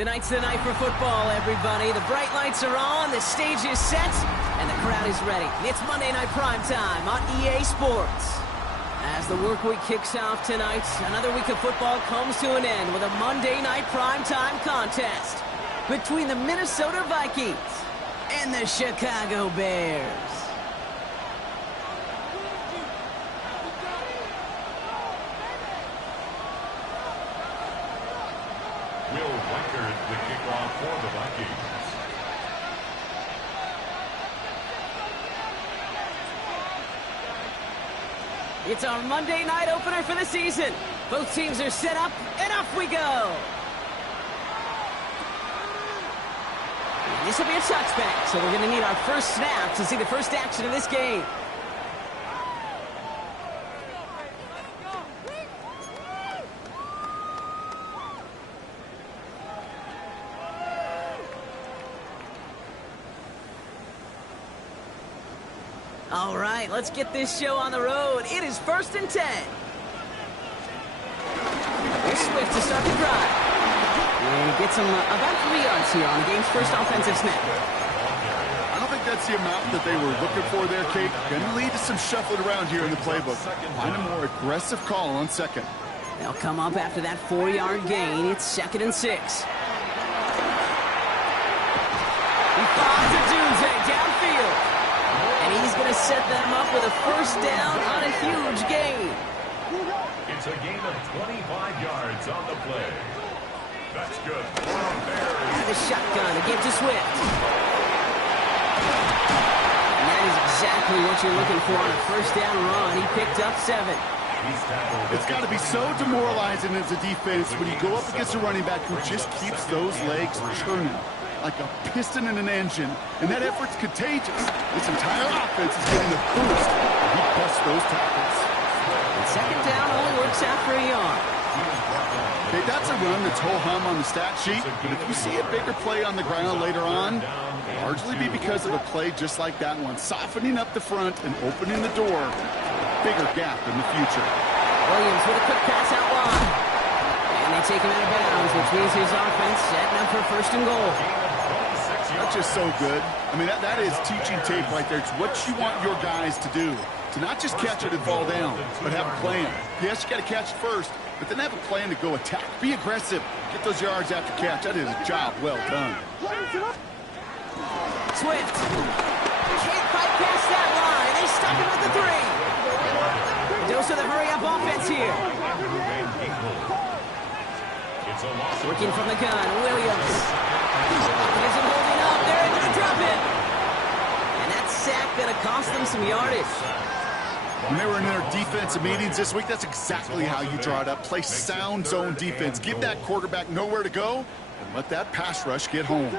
Tonight's the night for football, everybody. The bright lights are on, the stage is set, and the crowd is ready. It's Monday Night Primetime on EA Sports. As the work week kicks off tonight, another week of football comes to an end with a Monday Night Primetime contest between the Minnesota Vikings and the Chicago Bears. The kickoff for the Vikings. It's our Monday night opener for the season. Both teams are set up, and off we go. This will be a touchback, so we're going to need our first snap to see the first action of this game. All right, let's get this show on the road. It is 1st and 10. Here's Swift to start the drive. And he gets him about 3 yards here on the game's first offensive snap. I don't think that's the amount that they were looking for there, Kate. Going to lead to some shuffling around here in the playbook. Find a more aggressive call on second. They'll come up after that 4-yard gain. It's 2nd and 6. He finds a Dunze downfield. And he's going to set them up with a first down on a huge gain. It's a gain of 25 yards on the play. That's good. The shotgun to give to Swift. And that is exactly what you're looking for on a first down run. He picked up 7. It's got to be so demoralizing as a defense when you go up against a running back who just keeps those legs churning like a piston in an engine, and that effort's contagious. This entire offense is getting a boost, and he busts those tackles. And 2nd down only works out for a yard. Okay, that's a run that's ho-hum on the stat sheet, but if you see a bigger play on the ground later on, it'll largely be because of a play just like that one, softening up the front and opening the door to a bigger gap in the future. Williams with a quick pass out wide. And they take him out of bounds, which means his offense setting up for 1st and goal. That's just so good. I mean, that is teaching tape right there. It's what you want your guys to do. To not just catch it and fall down, but have a plan. Yes, you got to catch it first, but then have a plan to go attack. Be aggressive. Get those yards after catch. That is a job well done. Swift. Can't quite pass that line. They stop him at the 3. Dose of the hurry-up offense here. Working from the gun, Williams. Isn't holding up. They're able to drop it. And that sack going to cost them some yardage. When they were in their defensive meetings this week, that's exactly how you draw it up. Play sound zone defense. Give that quarterback nowhere to go, and let that pass rush get home.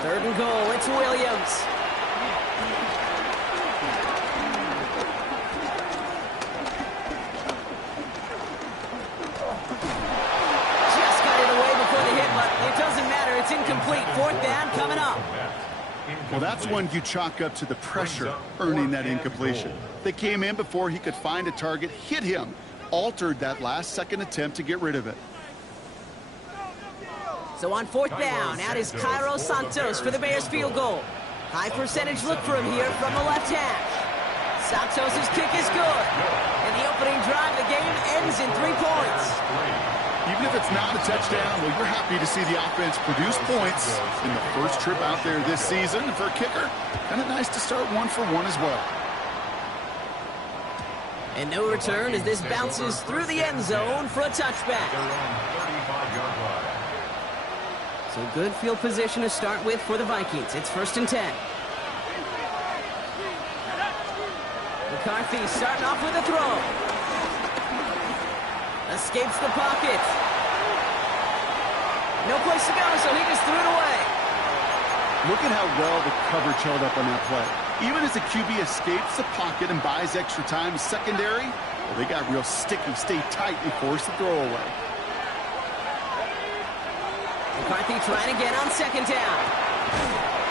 Third and goal, it's Williams. Just got it away before the hit, but it doesn't matter. It's incomplete. 4th down coming up. Well, that's one you chalk up to the pressure earning that incompletion. They came in before he could find a target, hit him, altered that last-second attempt to get rid of it. So on 4th down, out is Cairo Santos for the Bears field goal. High percentage look for him here from the left hash. Santos' kick is good. And the opening drive of the game ends in 3 points. Even if it's not a touchdown, well, you're happy to see the offense produce points in the first trip out there this season. And for a kicker, kind of nice to start 1 for 1 as well. And no return as this bounces through the end zone for a touchback. So good field position to start with for the Vikings. It's 1st and 10. McCarthy starting off with a throw. Escapes the pocket. No place to go, so he just threw it away. Look at how well the coverage held up on that play. Even as the QB escapes the pocket and buys extra time, secondary, well, they got real sticky, stay tight, and force the throw away. McCarthy trying again on 2nd down.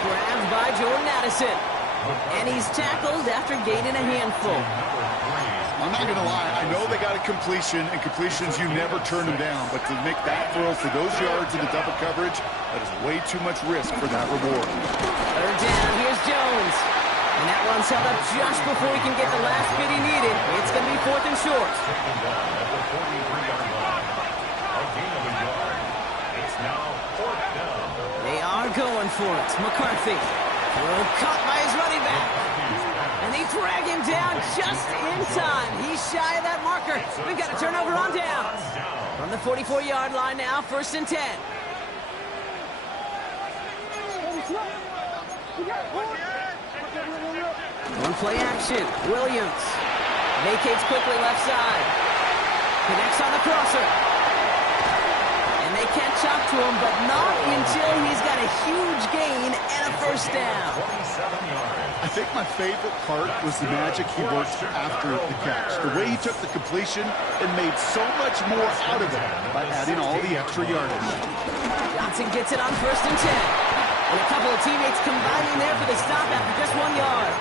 Grabbed by Jordan Addison. And he's tackled after gaining a handful. I'm not going to lie. I know they got a completion, and completions, you never turn them down. But to make that throw for those yards in the double coverage, that is way too much risk for that reward. 3rd down, here's Jones. And that one's held up just before he can get the last bit he needed. It's going to be 4th and short. They are going for it. McCarthy. Caught by his running back. And they drag him down just in time. He's shy of that marker. We've got a turnover on downs. From the 44-yard line now, 1st and 10. One play action. Williams vacates quickly left side. Connects on the crosser. And they catch up to him, but not until he's got a huge gain and a first down. I think my favorite part was the magic he worked after the catch. The way he took the completion and made so much more out of it by adding all the extra yardage. Johnson gets it on 1st and 10. And a couple of teammates combining there for the stop after just 1 yard.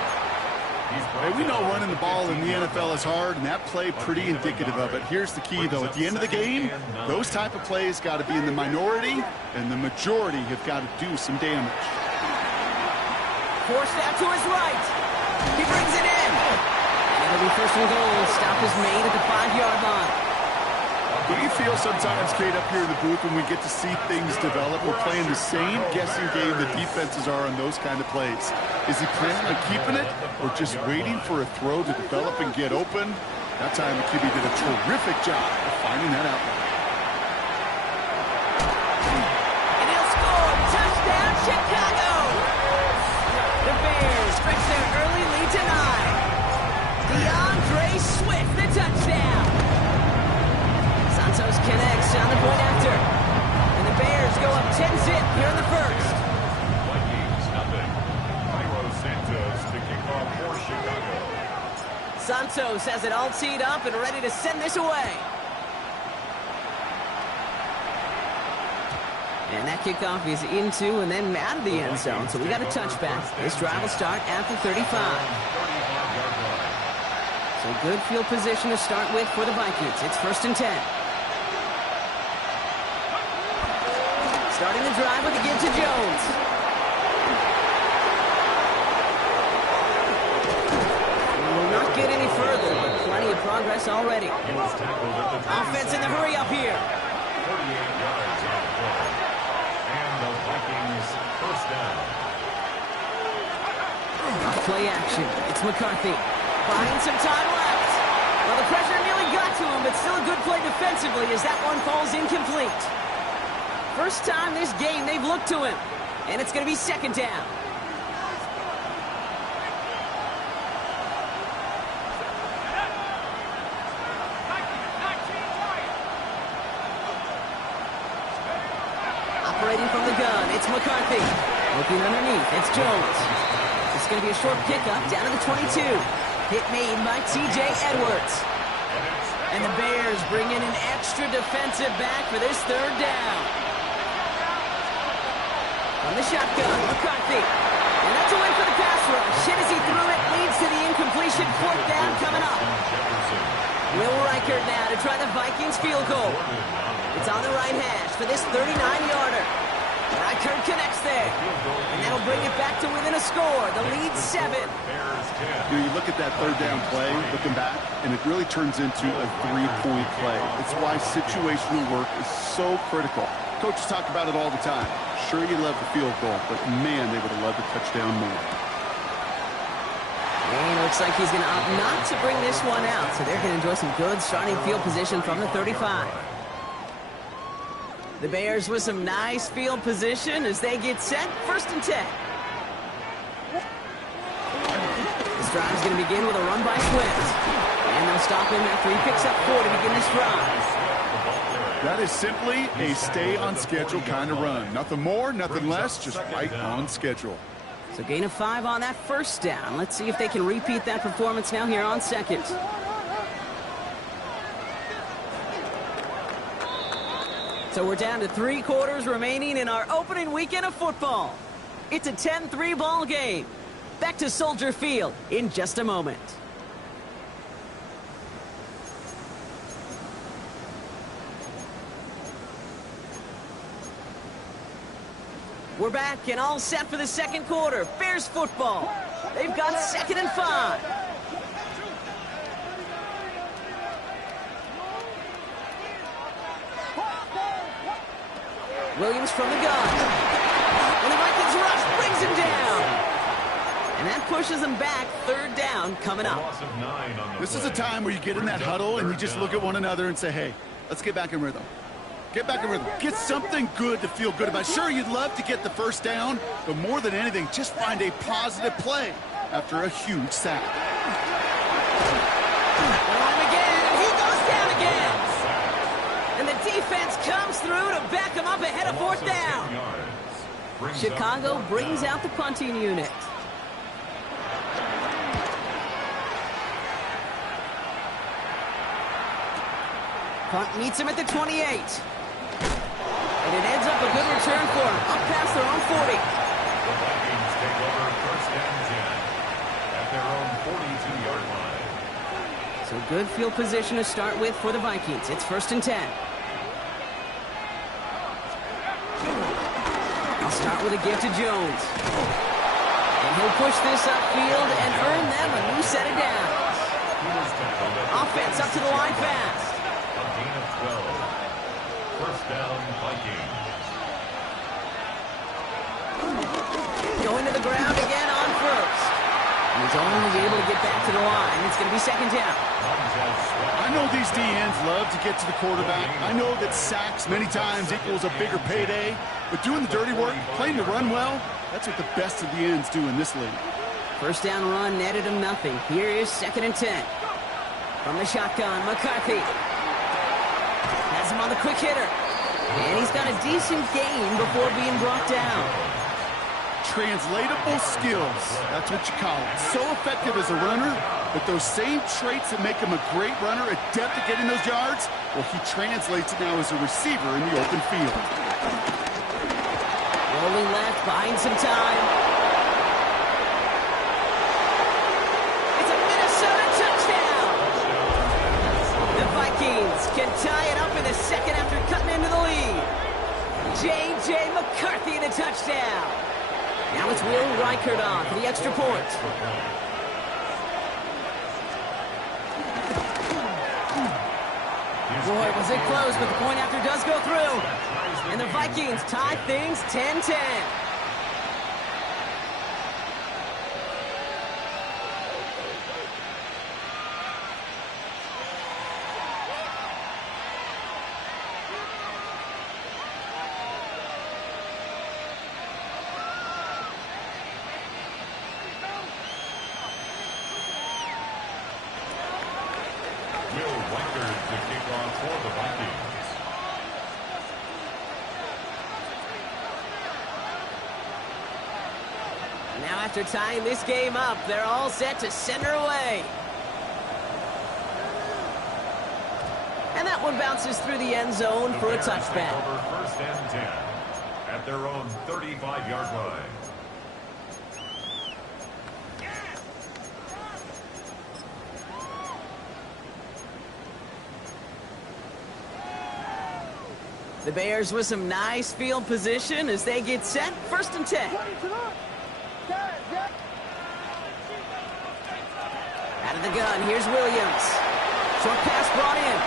Hey, we know running the ball in the NFL is hard, and that play pretty indicative of it. Here's the key, though. At the end of the game, those type of plays got to be in the minority, and the majority have got to do some damage. Forced out to his right. He brings it in. And it'll be 1st and goal. Stop is made at the 5-yard line. What do you feel sometimes, Kate, up here in the booth when we get to see things develop? We're playing the same guessing game the defenses are on those kind of plays. Is he planning on keeping it or just waiting for a throw to develop and get open? That time the QB did a terrific job of finding that outlet. And he'll score. Touchdown, Chicago. The Bears stretch their early lead to 9. DeAndre Swift, the touchdown. Santos connects on the point after. And the Bears go up 10-zip here in the first. Vikings nothing. Santos to kick off for Chicago. Santos has it all teed up and ready to send this away. And that kickoff is into and then out of the end zone. So we got a touchback. This drive will start at the 35. So good field position to start with for the Vikings. It's 1st and 10. Starting the drive with a give to Jones. Will not get any further, but plenty of progress already. Offense in the hurry up here. 48 yards on the play. And the Vikings first down. Play action. It's McCarthy. Buying some time left. Well, the pressure nearly got to him, but still a good play defensively as that one falls incomplete. First time this game they've looked to him. And it's going to be 2nd down. Operating from the gun, it's McCarthy. Looking underneath, it's Jones. It's going to be a short pickup down to the 22. Hit made by T.J. Edwards. And the Bears bring in an extra defensive back for this 3rd down. On the shotgun, McCarthy. And that's away for the pass rush. Hit as he threw it, leads to the incompletion. 4th down coming up. Will Reichert now to try the Vikings field goal. It's on the right hash for this 39-yarder. Reichert connects there. And that'll bring it back to within a score. The lead 7. You look at that 3rd down play, looking back, and it really turns into a 3-point play. It's why situational work is so critical. Coaches talk about it all the time. Sure, you love the field goal, but man, they would have loved a touchdown more. And it looks like he's going to opt not to bring this one out, so they're going to enjoy some good starting field position from the 35. The Bears with some nice field position as they get set. 1st and 10. This drive is going to begin with a run by Swift. And they'll stop him after he picks up 4 to begin this drive. That is simply a stay-on-schedule kind of run. Nothing more, nothing less, just right on schedule. So gain of 5 on that 1st down. Let's see if they can repeat that performance now here on 2nd. So we're down to 3 quarters remaining in our opening weekend of football. It's a 10-3 ball game. Back to Soldier Field in just a moment. We're back and all set for the 2nd quarter. Bears football. They've got 2nd and 5. Williams from the gun. And the Vikings rush brings him down. And that pushes them back. 3rd down coming up. This is a time where you get in that huddle and you just look at one another and say, hey, let's get back in rhythm. Get back in rhythm. Get something good to feel good about. Sure, you'd love to get the 1st down, but more than anything, just find a positive play. after a huge sack. And again, he goes down again. And the defense comes through to back him up ahead of fourth down. Chicago brings out the punting unit. Punt meets him at the 28. And it ends up a good return for him, up past their own 40. The Vikings take over first and 10 at their own 42-yard line. So good field position to start with for the Vikings. It's first and 10. I'll start with a give to Jones. And he'll push this upfield and earn them a new set of downs. Offense up to the line fast. A gain of 12. First down, Vikings. Going to the ground again on first. And he's only able to get back to the line. It's going to be second down. I know these DNs love to get to the quarterback. I know that sacks many times equals a bigger payday. But doing the dirty work, playing to run well, that's what the best of the ends do in this league. First down run netted him nothing. Here is second and 10. From the shotgun, McCarthy. Has him on the quick hitter. And he's got a decent gain before being brought down. Translatable skills. That's what you call it. So effective as a runner, but those same traits that make him a great runner, adept at getting those yards, well, he translates it now as a receiver in the open field. Rolling left, buying some time. It's a Minnesota touchdown! The Vikings can tie it up in the second after cutting into the lead. J.J. McCarthy the touchdown. Now it's Will Reichert on for the extra point. Boy, was it close, but the point after does go through. And the Vikings tie things 10-10. Will Reichert the kickoff for the Vikings. Now after tying this game up, they're all set to send her away. And that one bounces through the end zone for a touchback. Over first and 10 at their own 35-yard line. The Bears with some nice field position as they get set. First and 10. Out of the gun, here's Williams. Short pass brought in.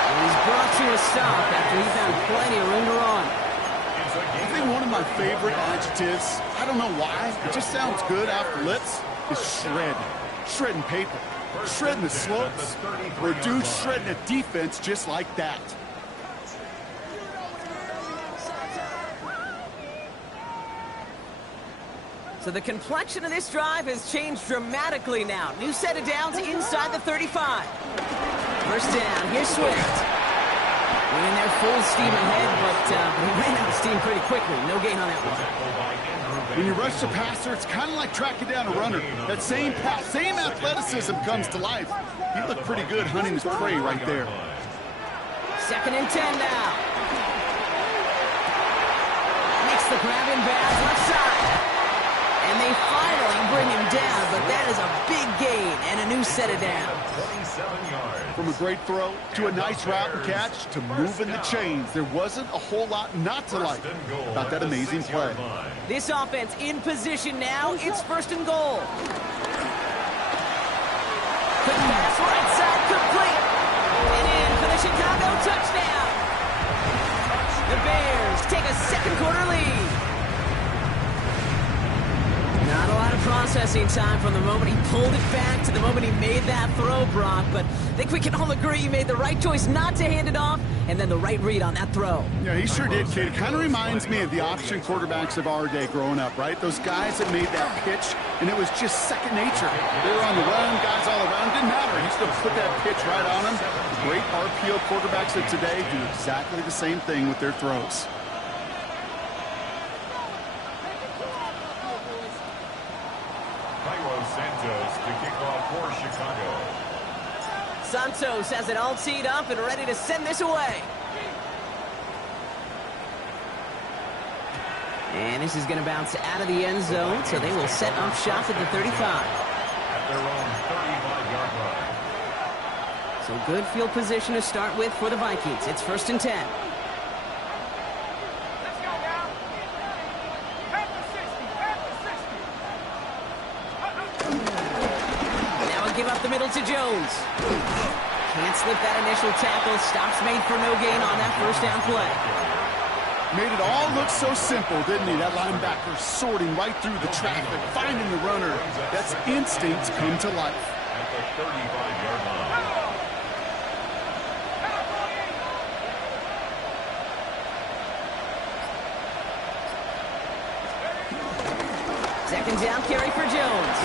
And he's brought to a stop after he found plenty of room to run. I think one of my favorite adjectives, I don't know why, it just sounds good off the lips, is shred. Shredding paper. Shredding the slopes. Or a dude shredding a defense just like that. So the complexion of this drive has changed dramatically now. New set of downs inside the 35. First down, here's Swift. Went in there full steam ahead, but he ran out of steam pretty quickly. No gain on that one. When you rush the passer, it's kind of like tracking down a runner. That same athleticism comes to life. He looked pretty good hunting his prey right there. Second and 10 now. Makes the grab in bounds left side. And they finally bring him down, but that is a big gain and a new set of downs. 27 yards. From a great throw to a nice route and catch to moving the chains. There wasn't a whole lot not to like about that amazing play. This offense in position now. It's first and goal. Quick pass right side complete. And in for the Chicago touchdown. The Bears take a second quarter lead. Not a lot of processing time from the moment he pulled it back to the moment he made that throw, Brock. But I think we can all agree you made the right choice not to hand it off, and then the right read on that throw. Yeah, he sure did, kid. It kind of reminds me of the option quarterbacks of our day growing up, right? Those guys that made that pitch, and it was just second nature. They were on the run, guys all around. Didn't matter. He still put that pitch right on them. The great RPO quarterbacks of today do exactly the same thing with their throws. Santos to kick off for Chicago. Santos has it all teed up and ready to send this away. And this is going to bounce out of the end zone, so they will set up shop at the 35. At their own 35-yard line. So good field position to start with for the Vikings. It's 1st and 10. Give up the middle to Jones. Can't slip that initial tackle. Stops made for no gain on that first down play. Made it all look so simple, didn't he? That linebacker sorting right through the traffic, finding the runner. That's instinct come to life. At the 35-yard line. Second down carry for Jones.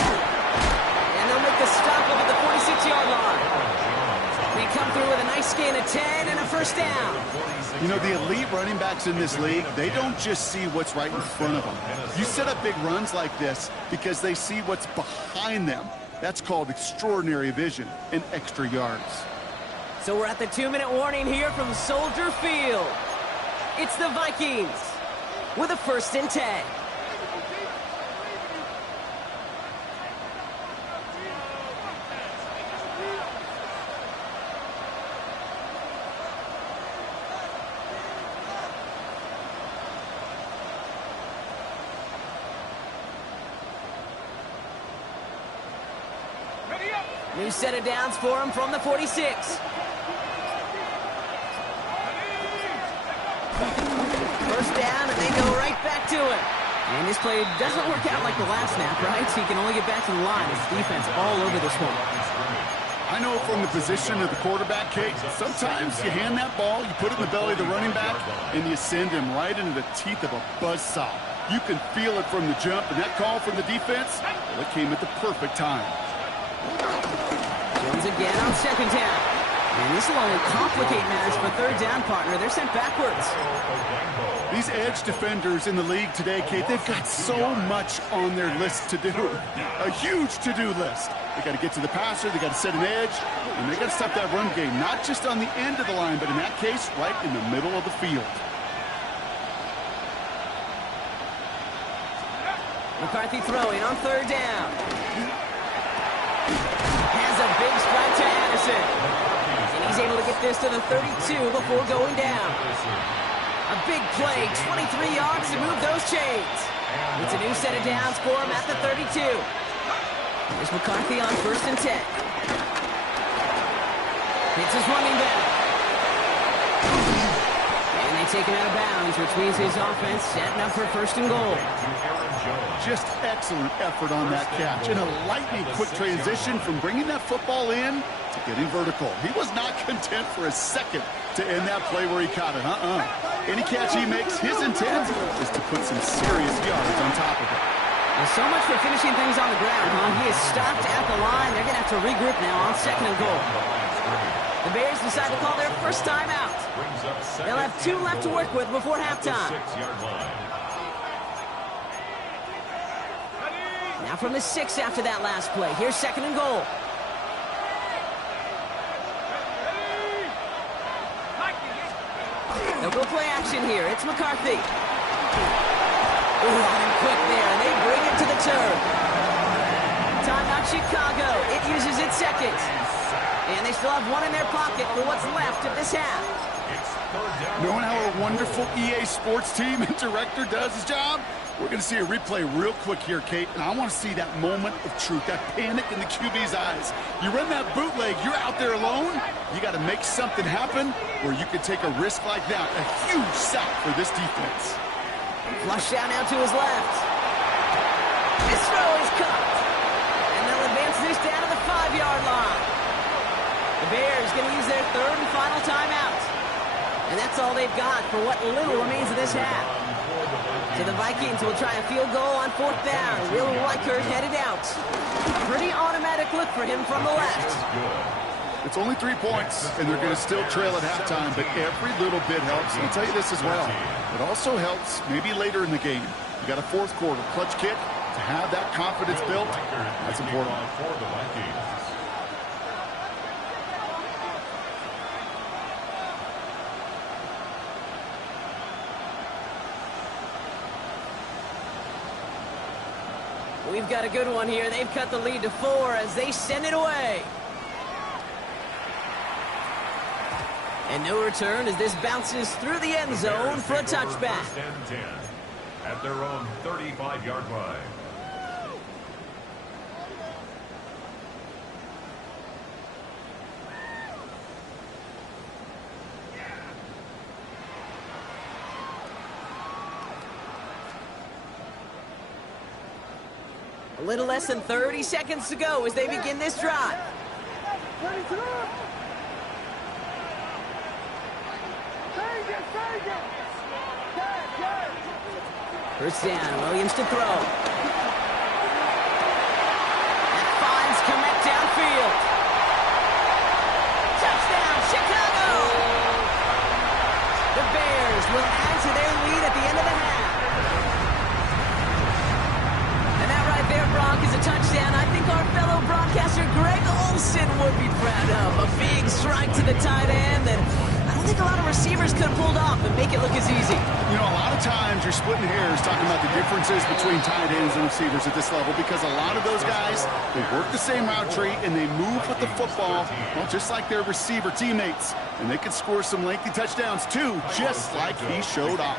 And they'll make the stop up at the 46-yard line. They come through with a nice gain of 10 and a first down. You know, the elite running backs in this league, they don't just see what's right in front of them. You set up big runs like this because they see what's behind them. That's called extraordinary vision and extra yards. So we're at the 2-minute warning here from Soldier Field. It's the Vikings with a 1st and 10. New set of downs for him from the 46. First down, and they go right back to it. And this play doesn't work out like the last snap, right? So he can only get back to the line. His defense all over this one. I know from the position of the quarterback, Kate, sometimes you hand that ball, you put it in the belly of the running back, and you send him right into the teeth of a buzzsaw. You can feel it from the jump, and that call from the defense, well, it came at the perfect time. Jones again on second down. And this will only complicate matters for third down, partner. They're sent backwards. These edge defenders in the league today, Kate, they've got so much on their list to do. A huge to-do list. They got to get to the passer, they got to set an edge, and they got to stop that run game, not just on the end of the line, but in that case, right in the middle of the field. McCarthy throwing on third down. Has a big strike to Addison. And he's able to get this to the 32 before going down. A big play, 23 yards to move those chains. It's a new set of downs for him at the 32. Here's McCarthy on 1st and 10. Hits his running back. And they take him out of bounds, which means his offense setting up for 1st and goal. Just excellent effort on that catch. And a lightning quick transition from bringing that football in to getting vertical. He was not content for a second to end that play where he caught it. Any catch he makes, his intent is to put some serious yards on top of it. Well, so much for finishing things on the ground, huh? He is stopped at the line. They're going to have to regroup now on 2nd and goal. The Bears decide to call their first time out. They'll have 2 left to work with before halftime. Now from the 6 after that last play. Here's 2nd and goal. They'll go play action here. It's McCarthy. Running quick there, and they bring it to the turf. Timeout Chicago. It uses its second. And they still have one in their pocket for what's left of this half. Knowing how a wonderful EA Sports team and director does his job, we're going to see a replay real quick here, Kate, and I want to see that moment of truth, that panic in the QB's eyes. You run that bootleg, you're out there alone, you got to make something happen where you can take a risk like that. A huge sack for this defense. Flush down now to his left. This throw is caught. And they'll advance this down to the 5-yard line. The Bears going to use their third and final timeout. And that's all they've got for what little remains of this half. So the Vikings will try a field goal on 4th down. Will Reichert headed out. A pretty automatic look for him from the left. It's only 3 points, and they're going to still trail at halftime, but every little bit helps. And I'll tell you this as well. It also helps maybe later in the game. You got a fourth quarter clutch kick. To have that confidence built, that's important. We've got a good one here. They've cut the lead to 4 as they send it away. And no return as this bounces through the end zone for a touchback. At their own 35-yard line. A little less than 30 seconds to go as they begin this drive. First down, Williams to throw. That finds Komet downfield. Touchdown, Chicago! The Bears will add to their lead at the end of the half. And that right there, Brock, is a touchdown I think our fellow broadcaster Greg Olsen would be proud of. A big strike to the tight end, and I don't think a lot of receivers could have pulled off and make it look as easy. You know, a lot of times you're splitting hairs talking about the differences between tight ends and receivers at this level because a lot of those guys, they work the same route tree and they move with the football, well, just like their receiver teammates. And they can score some lengthy touchdowns too, just like he showed off.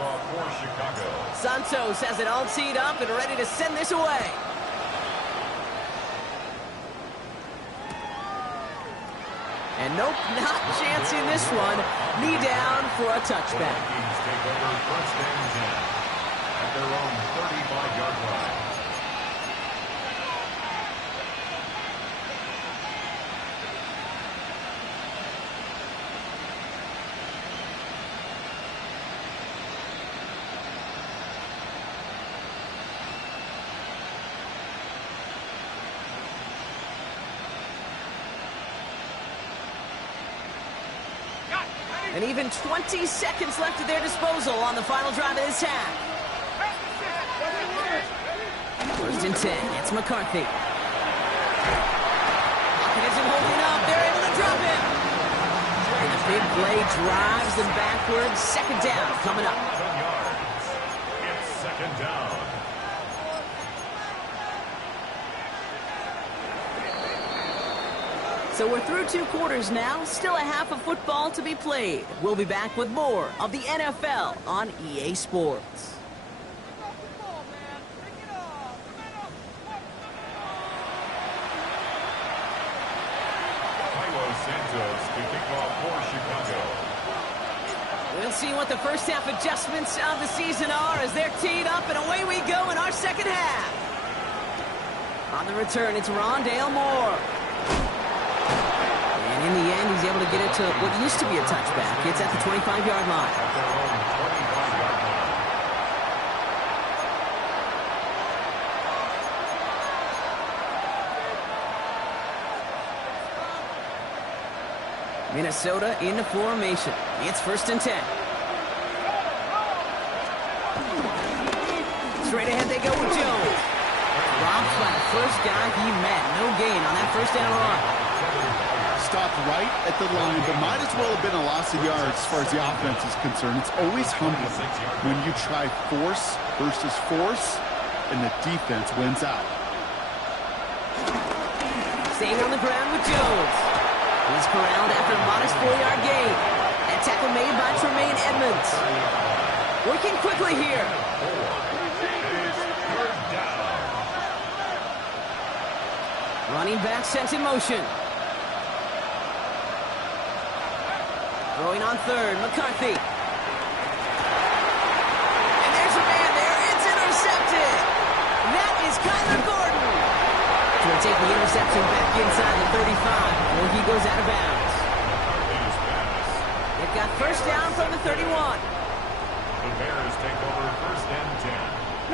Santos has it all teed up and ready to send this away. And nope, not chancing this one. Knee down for a touchback. Vikings take over first and 10 at their own 35-yard line. And even 20 seconds left at their disposal on the final drive of this half. First and 10, it's McCarthy. Pocket isn't holding up, they're able to drop him. And the big play drives them backwards. Second down coming up. 11 yards. It's second down. So we're through 2 quarters now, still a half of football to be played. We'll be back with more of the NFL on EA Sports. Santos to kick off for Chicago. We'll see what the first half adjustments of the season are as they're teed up, and away we go in our second half. On the return, it's Rondale Moore. And in the end, he's able to get it to what used to be a touchback. It's at the 25-yard line. At their own 25-yard line. Minnesota into formation. It's first and 10. Straight ahead they go with Jones. Robs by the first guy he met. No gain on that first down run. Stopped right at the line, but might as well have been a loss of yards as far as the offense is concerned. It's always humbling when you try force versus force, and the defense wins out. Staying on the ground with Jones. He's corralled after a modest 4-yard gain. And tackle made by Tremaine Edmonds. Working quickly here. Running back sent in motion. Throwing on third, McCarthy. And there's a man there. It's intercepted. That is Kyler Gordon. take the interception back inside the 35 before he goes out of bounds. They've got first down from the 31. The Bears take over first and 10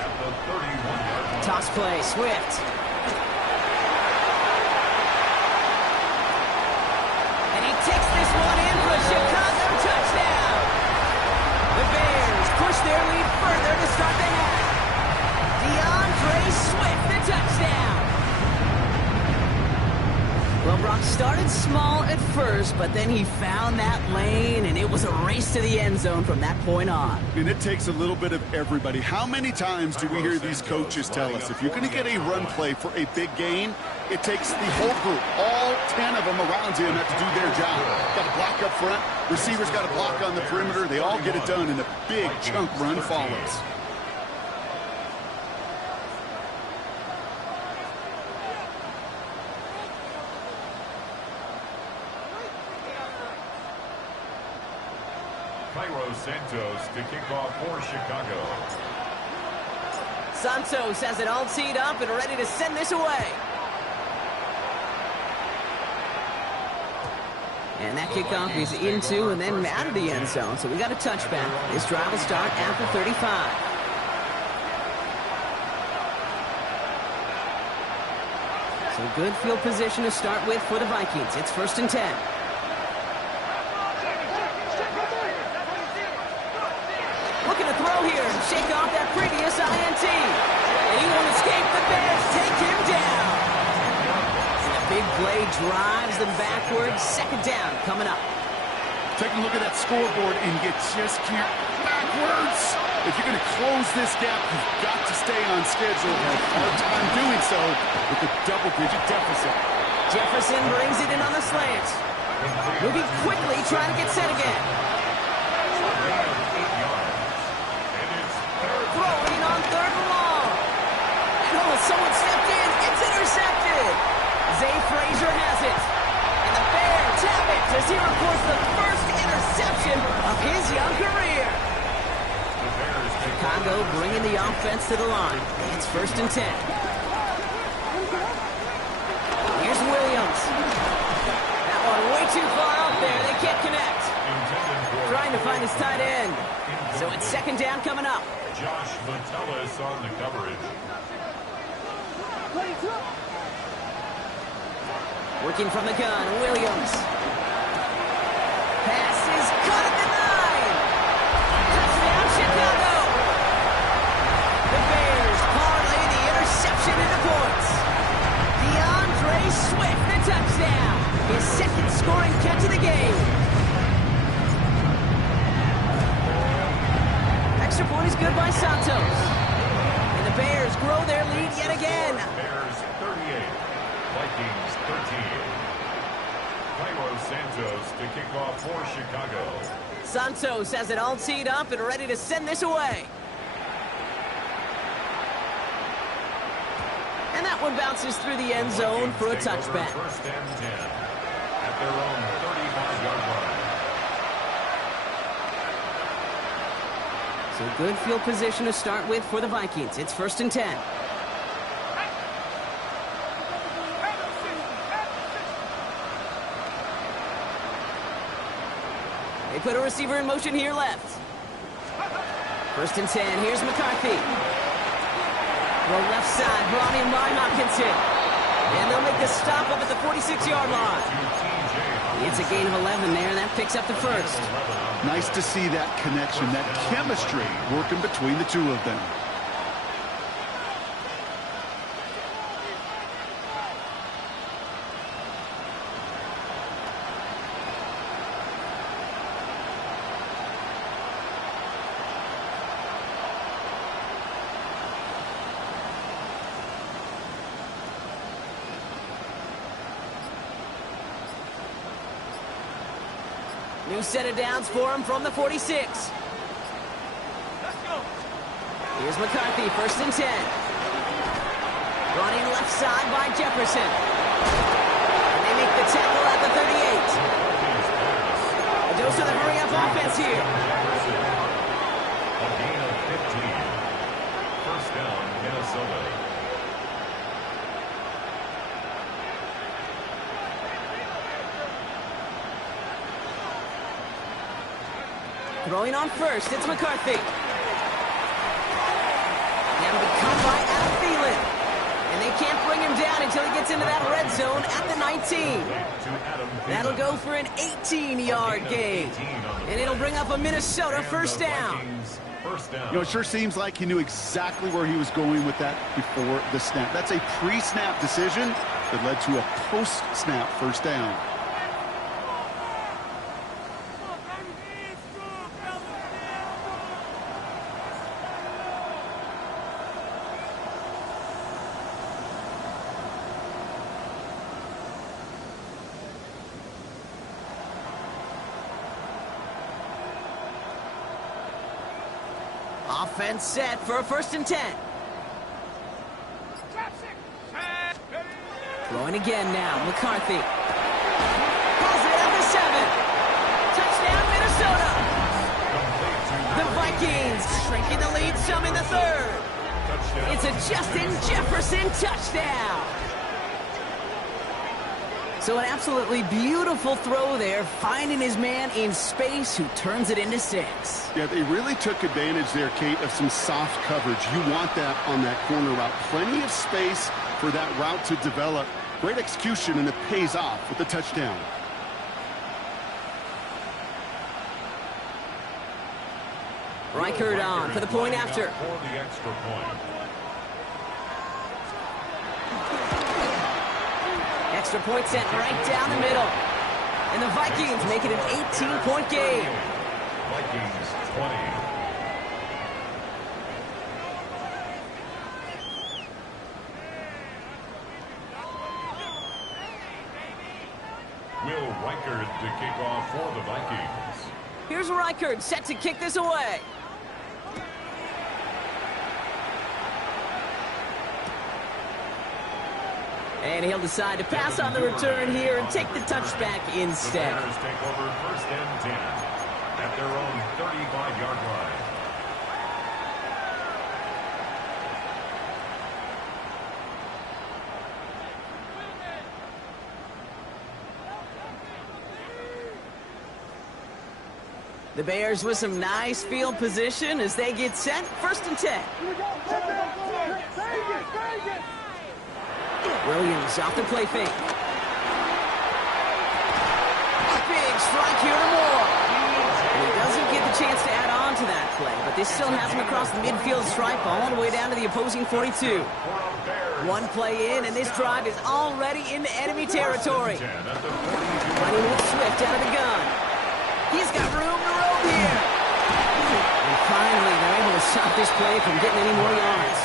at the 31-yard line. Toss play, Swift. And he takes this one in for a Chicago touchdown. The Bears push their lead further to start the half. DeAndre Swift, the touchdown. Well, Brock started small at first, but then he found that lane, and it was a race to the end zone from that point on. And it takes a little bit of everybody. How many times do we hear these coaches tell us, if you're going to get a run play for a big gain, it takes the whole group, all 10 of them around him have to do their job. Got to block up front. Receivers got to block on the perimeter. They all get it done, and a big chunk run follows. Santos to kick off for Chicago. Santos has it all teed up and ready to send this away. And that kickoff is into and then out of the end zone. So we got a touchback. This drive will start at the 35. So good field position to start with for the Vikings. It's first and 10. Shake off that previous INT. And he won't escape. The Bears take him down. And the big play drives them backwards. Second down coming up. Take a look at that scoreboard, and you just can't backwards. If you're going to close this gap, you've got to stay on schedule. Have a hard time doing so with a double-digit deficit. Jefferson brings it in on the slant. Moving quickly, trying to get set again. Throwing on third and long. Oh, someone stepped in. It's intercepted. Zay Frazier has it. And the Bears have it as he records the first interception of his young career. Chicago bringing the offense to the line. It's first and 10. Here's Williams. That one way too far out there. They can't connect. Trying to find his tight end. So it's second down coming up. Josh Metellus on the coverage. Working from the gun, Williams. Pass is caught at the 9. Touchdown, Chicago. The Bears parlay the interception into points. DeAndre Swift, the touchdown. His second scoring catch of the game. Extra point is good by Santos. And the Bears grow their lead yet again. Bears 38, Vikings 13. Cairo Santos to kick off for Chicago. Santos has it all teed up and ready to send this away. And that one bounces through the end zone for a touchback. First and 10 at their own 35-yard line. So good field position to start with for the Vikings. It's first and 10. They put a receiver in motion here left. First and 10. Here's McCarthy. Throw left side, brought in by Hopkinson. And they'll make the stop up at the 46-yard line. It's a gain of 11 there, and that picks up the first. Nice to see that connection, that chemistry working between the two of them. New set of downs for him from the 46. Let's go. Here's McCarthy, first and 10. Running left side by Jefferson. And they make the tackle at the 38. A dose of the hurry-up offense here. A gain of 15. First down, Minnesota. Throwing on first, it's McCarthy. Now to be caught by Adam Thielen. And they can't bring him down until he gets into that red zone at the 19. That'll go for an 18-yard gain. And it'll bring up a Minnesota first down. You know, it sure seems like he knew exactly where he was going with that before the snap. That's a pre-snap decision that led to a post-snap first down. Offense set for a 1st and 10. Throwing again now, McCarthy. Pulls it at the 7. Touchdown, Minnesota. The Vikings shrinking the lead some in the 3rd. It's a Justin Jefferson touchdown. So an absolutely beautiful throw there, finding his man in space who turns it into 6. Yeah, they really took advantage there, Kate, of some soft coverage. You want that on that corner route. Plenty of space for that route to develop. Great execution, and it pays off with the touchdown. Reichard on for the point after. For the extra point. Extra point sent right down the middle. And the Vikings make it an 18-point game. Vikings 20. Will Reichard to kick off for the Vikings. Here's Reichard set to kick this away. And he'll decide to pass on the return here and take the touchback instead. The Bears take over 1st and 10 at their own 35-yard line. The Bears with some nice field position as they get set. 1st and 10. Williams off the play fake. Big strike here to Moore. And he doesn't get the chance to add on to that play, but this still has him across the midfield stripe all the way down to the opposing 42. One play in, and this drive is already into enemy territory. Running with Swift out of the gun. He's got room to roam here. And finally, they're able to stop this play from getting any more yards.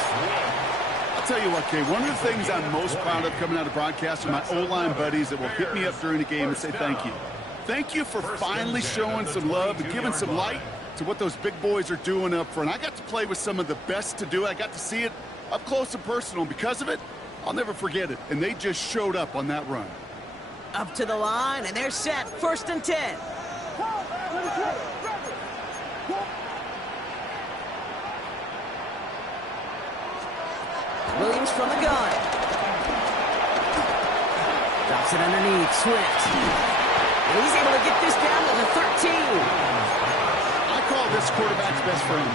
I'll tell you what, Kay, one of the things I'm most proud of coming out of broadcast are my O-line buddies that will hit me up during the game and say thank you. Thank you for finally showing some love and giving some light to what those big boys are doing up front. I got to play with some of the best to do it. I got to see it up close and personal. Because of it, I'll never forget it. And they just showed up on that run. Up to the line, and they're set. 1st and 10. Williams from the gun. Drops it underneath. Swift. And he's able to get this down to the 13. I call this quarterback's best friend.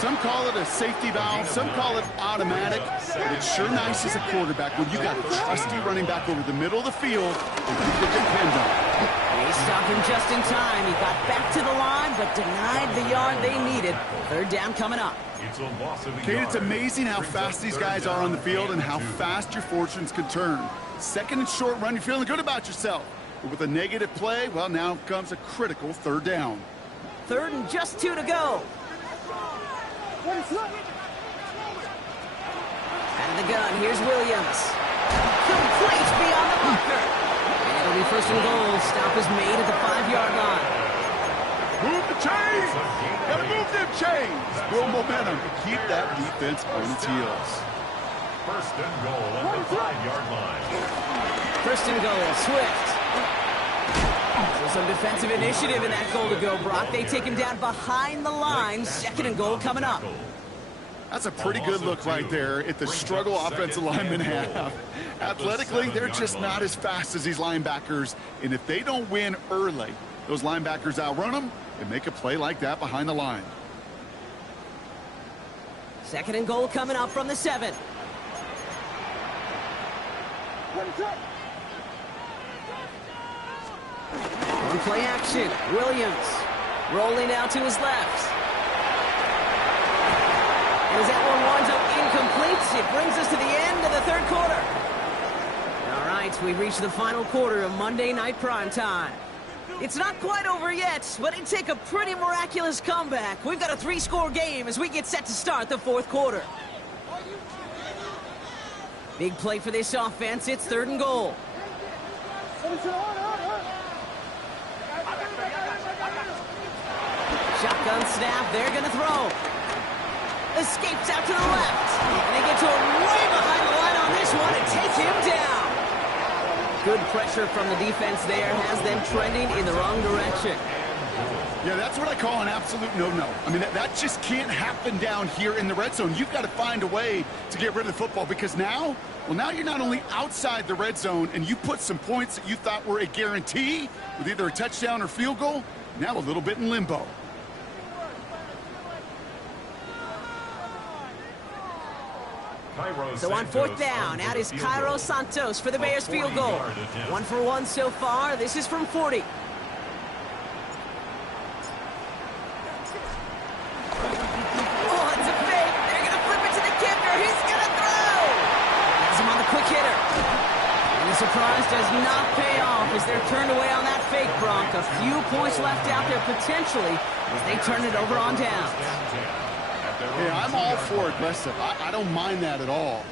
Some call it a safety valve. Some call it automatic. But it's sure nice as a quarterback when you got a trusty running back over the middle of the field and you can depend on. They stopped him just in time. He got back to the line, but denied the yard they needed. 3rd down coming up. It's a loss of a Kate, yard. it's amazing how fast these guys are on the field and how fast your fortunes can turn. 2nd and short run, you're feeling good about yourself. But with a negative play, well, now comes a critical 3rd down. 3rd and just 2 to go. Out of the gun, here's Williams. Complete beyond the blocker. And it'll be 1st and goal. Stop is made at the 5-yard line. Move the chains! Gotta move them chains! Build momentum to keep that defense on its heels. 1st and goal at the 5-yard line. 1st and goal, Swift. So some defensive initiative in that goal to go, Brock. They take him down behind the line. 2nd and goal coming up. That's a pretty good look right there at the struggle offensive linemen have. Athletically, they're just not as fast as these linebackers. And if they don't win early, those linebackers outrun them, and make a play like that behind the line. 2nd and goal coming up from the 7. On play action, Williams rolling out to his left. And as that one winds up incomplete, it brings us to the end of the 3rd quarter. All right, we've reached the final quarter of Monday Night Primetime. It's not quite over yet, but it'd take a pretty miraculous comeback. We've got a 3-score game as we get set to start the 4th quarter. Big play for this offense. It's 3rd and goal. Shotgun snap. They're going to throw. Escapes out to the left. And they get to him way behind the line on this one and take him down. Good pressure from the defense there has them trending in the wrong direction. Yeah, that's what I call an absolute no-no. I mean, that just can't happen down here in the red zone. You've got to find a way to get rid of the football because now you're not only outside the red zone and you put some points that you thought were a guarantee with either a touchdown or field goal, now a little bit in limbo. So on 4th down, out is Cairo Santos for the Bears field goal. 1 for 1 so far. This is from 40. Oh, it's a fake. They're going to flip it to the kicker. He's going to throw. Has him on the quick hitter. And the surprise does not pay off as they're turned away on that fake, Bronk. A few points left out there potentially as they turn it over on downs. Yeah, I'm all for aggressive. I don't mind that at all.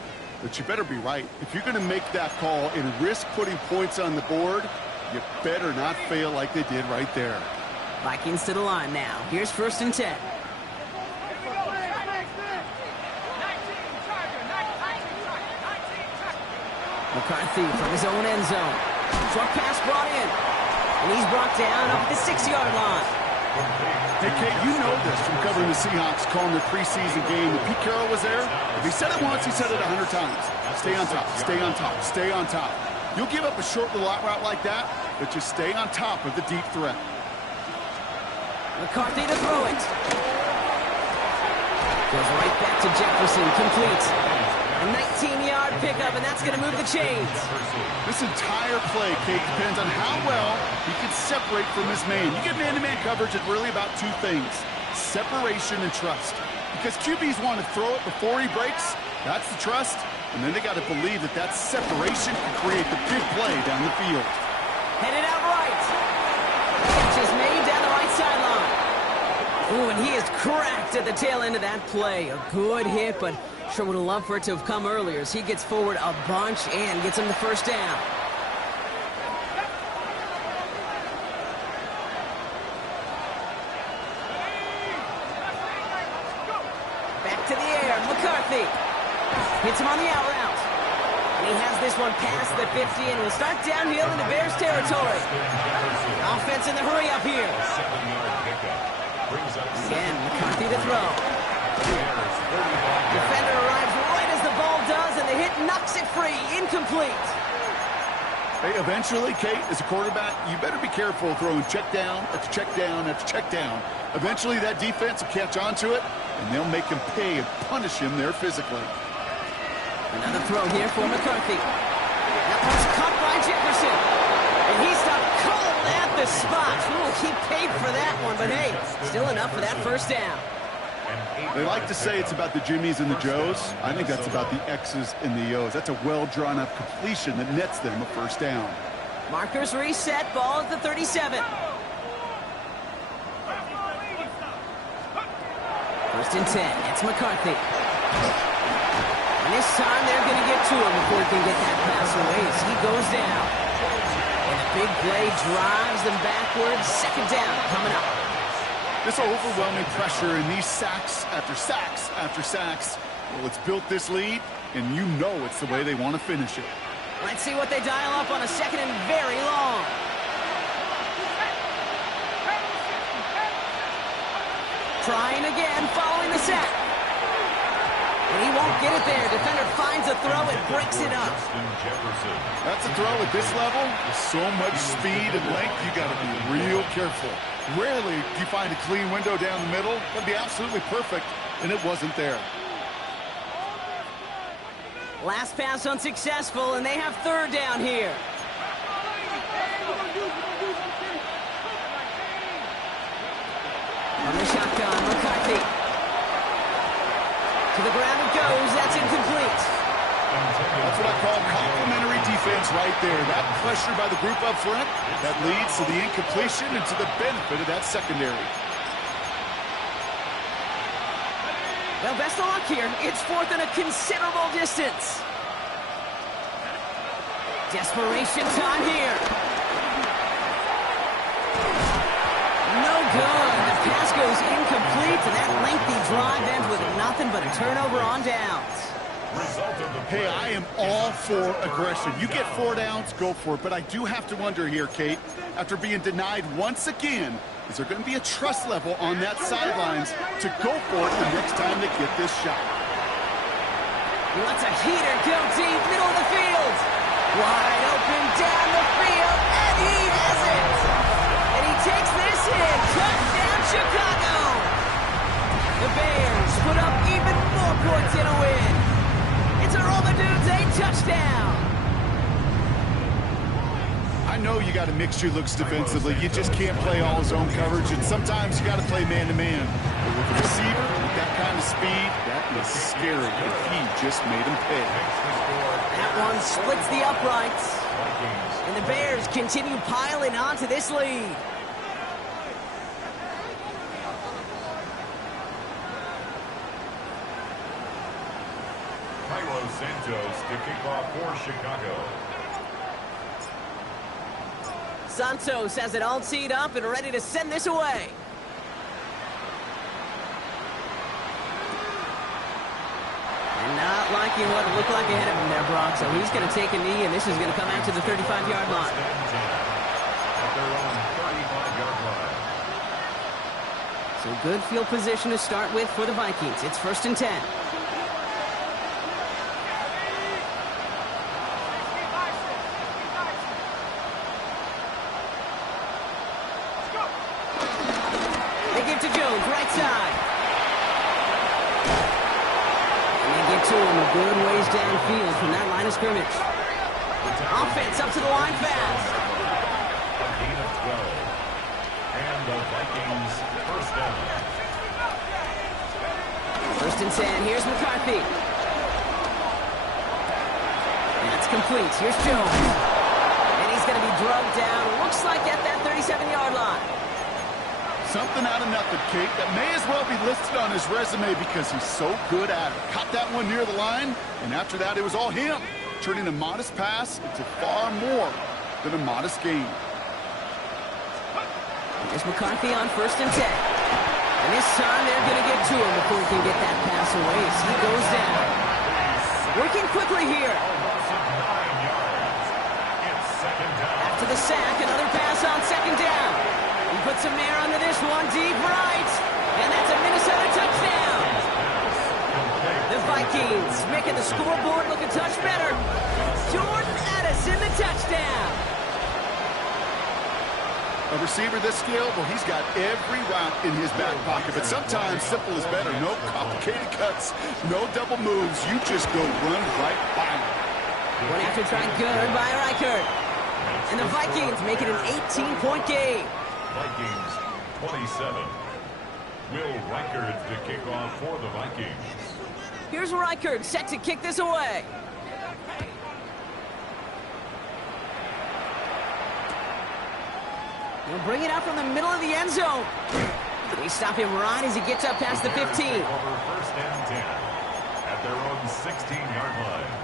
But you better be right. If you're going to make that call and risk putting points on the board, you better not fail like they did right there. Vikings to the line now. Here's 1st and 10. McCarthy from his own end zone. Short pass brought in. And he's brought down up at the 6-yard line. Hey, Kate, you know this from covering the Seahawks, calling their preseason game. When Pete Carroll was there, if he said it once, he said it 100 times. Stay on top, stay on top, stay on top. You'll give up a short little out route like that, but just stay on top of the deep threat. McCarthy to throw it. Goes right back to Jefferson, complete. A 19-yard pickup, and that's going to move the chains. This entire play, Kate, depends on how well he can separate from his man. You get man-to-man coverage, it's really about 2 things, separation and trust. Because QBs want to throw it before he breaks, that's the trust, and then they got to believe that that separation can create the big play down the field. Headed out right. Catch is made down the right sideline. Ooh, and he is cracked at the tail end of that play. A good hit, but sure would have loved for it to have come earlier as he gets forward a bunch and gets him the 1st down. Back to the air, McCarthy. Hits him on the out route. And he has this one past the 50 and will start downhill into Bears territory. Offense in the hurry up here. Again, McCarthy to throw. Defender arrives right as the ball does, and the hit knocks it free. Incomplete. Hey, eventually, Kate, as a quarterback, you better be careful throwing check down after check down after check down. Eventually, that defense will catch on to it, and they'll make him pay and punish him there physically. Another throw here for McCarthy. That one's caught by Jefferson. And he stopped cold at the spot. Ooh, he paid for that one, but hey, still enough for that 1st down. They like to say it's about the Jimmies and the Joes. I think that's about the X's and the O's. That's a well-drawn-up completion that nets them a 1st down. Markers reset, ball at the 37. 1st and 10, it's McCarthy. And this time they're going to get to him before he can get that pass away as he goes down. And the big play drives them backwards. 2nd down coming up. This overwhelming pressure and these sacks after sacks after sacks, well, it's built this lead, and you know it's the way they want to finish it. Let's see what they dial up on a 2nd and very long. Trying again, following the sack. And he won't get it there. Defender finds a throw and breaks it up. That's a throw at this level with so much speed and length, you got to be real careful. Rarely do you find a clean window down the middle. That'd be absolutely perfect, and it wasn't there. Last pass unsuccessful, and they have third down here. On the shotgun, McCarthy. To the ground it goes. That's incomplete. That's what I call complimentary defense right there. That pressure by the group up front, that leads to the incompletion and to the benefit of that secondary. Well, best of luck here. It's fourth and a considerable distance. Desperation time here. No good. The pass goes incomplete, and that lengthy drive ends with nothing but a turnover on downs. Hey, I am all for aggression. You get 4 downs, go for it. But I do have to wonder here, Kate, after being denied once again, is there going to be a trust level on that sidelines to go for it the next time they get this shot? He lets a heater go deep, middle of the field. Wide open down the field, and he has it. And he takes this in. Touchdown, Chicago. The Bears put up even more points in a win. It's a Roll the Dudes a touchdown. I know you got to mix your looks defensively. You just can't play all zone coverage, and sometimes you got to play man-to-man. But with a receiver with that kind of speed, that is scary if he just made him pay. That one splits the uprights. And the Bears continue piling onto this lead. Santos to kick off for Chicago. Santos has it all teed up and ready to send this away. And not liking what it looked like ahead of him there, Brock. So he's going to take a knee, and this is going to come out to the 35-yard line. At their own 35-yard line. So good field position to start with for the Vikings. It's 1st and 10. Good ways downfield from that line of scrimmage. Offense up to the line fast. A gain of 12. And the Vikings first down. 1st and 10. Here's McCarthy. That's complete. Here's Jones. And he's going to be drugged down. Looks like at that 37-yard line. Something out of nothing, Kate, that may as well be listed on his resume because he's so good at it. Caught that one near the line, and after that, it was all him, turning a modest pass into far more than a modest gain. Here's McCarthy on 1st and 10. And this time, they're going to get to him before he can get that pass away as he goes down. Working quickly here. After the sack, another pass on 2nd down. He puts some air under this one, deep right. And that's a Minnesota touchdown. The Vikings making the scoreboard look a touch better. Jordan Addison, the touchdown. A receiver this skilled, well, he's got every route in his back pocket. But sometimes simple is better. No complicated cuts, no double moves. You just go run right by him. One after try good by Reichert. And the Vikings make it an 18-point game. Vikings 27. Will Reichert to kick off for the Vikings. Here's Reichert set to kick this away. He'll bring it out from the middle of the end zone. They stop him right as he gets up past the 15. Over 1st and 10 at their own 16-yard line.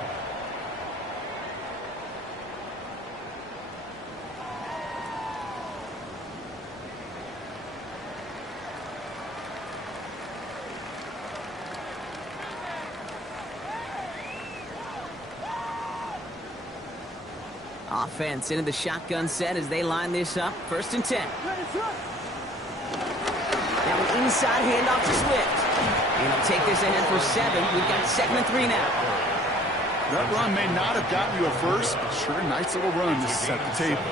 Offense into the shotgun set as they line this up. 1st and 10. Now an inside handoff to Swift. And he'll take this ahead for 7. We've got 2nd and 3 now. That run may not have gotten you a first, but sure, nice little run to set the table.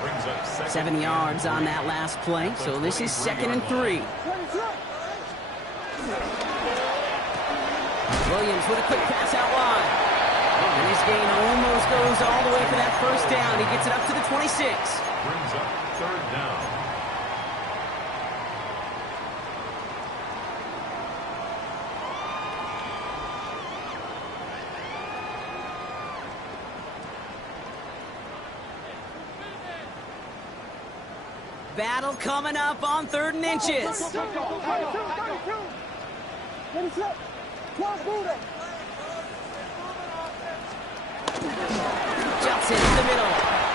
Brings up 7 yards on that last play, so this is 2nd and 3. Williams with a quick pass out wide. And this gain almost goes all the way for that first down. He gets it up to the 26. Brings up 3rd down. Battle coming up on 3rd and inches. Jumps into the middle.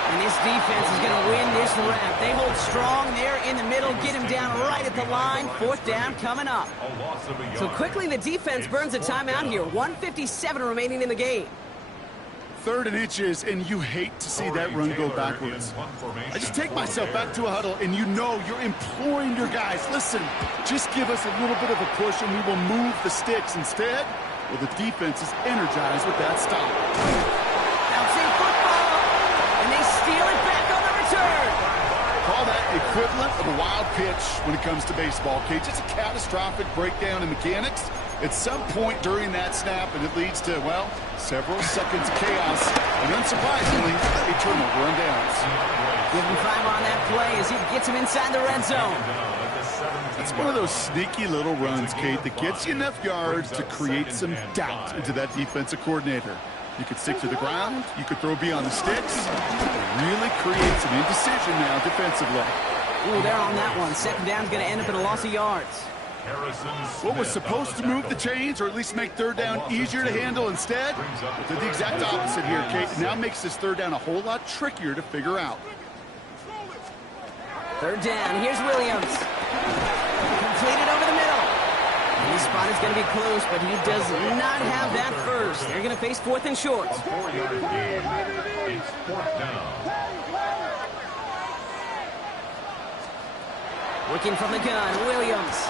And this defense is going to win this rep. They hold strong there in the middle, get him down right at the line. 4th down coming up. A loss of a yard. So quickly the defense burns a timeout here. 1:57 remaining in the game. 3rd and inches, and you hate to see that run go backwards. I just take myself back to a huddle, and you know you're imploring your guys, listen, just give us a little bit of a push, and we will move the sticks. Instead, well, the defense is energized with that stop. Bouncing football, and they steal it back on the return. Call that equivalent of a wild pitch when it comes to baseball, Cage. It's a catastrophic breakdown in mechanics at some point during that snap, and it leads to, well, several seconds of chaos, and unsurprisingly, a turnover on downs. Give him 5 on that play as he gets him inside the red zone. It's one of those sneaky little runs, Kate, that gets you enough yards to create some doubt into that defensive coordinator. You could stick to the ground, you could throw beyond the sticks. It really creates an indecision now defensively. Ooh, they're on that one. 2nd down's going to end up in a loss of yards. What was supposed to move the chains, or at least make 3rd down easier to handle instead, did the exact opposite here, Kate. It now makes this 3rd down a whole lot trickier to figure out. 3rd down. Here's Williams. Completed over the middle. And his spot is going to be close, but he does not have that first. They're going to face 4th and short. 4-yard gain. It's 4th down. Working from the gun, Williams.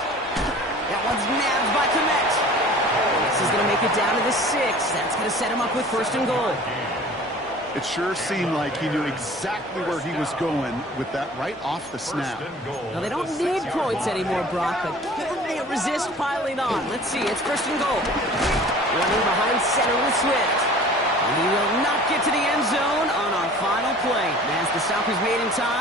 That one's nabbed by Komet. This is going to make it down to the 6. That's going to set him up with 1st and goal. It sure seemed like he knew exactly where he was going with that right off the snap. Now, they don't need points anymore, Brock, but can they resist piling on? Let's see, it's 1st and goal. Running behind center with Swift. And he will not get to the end zone on our final play. As the stop is made in time.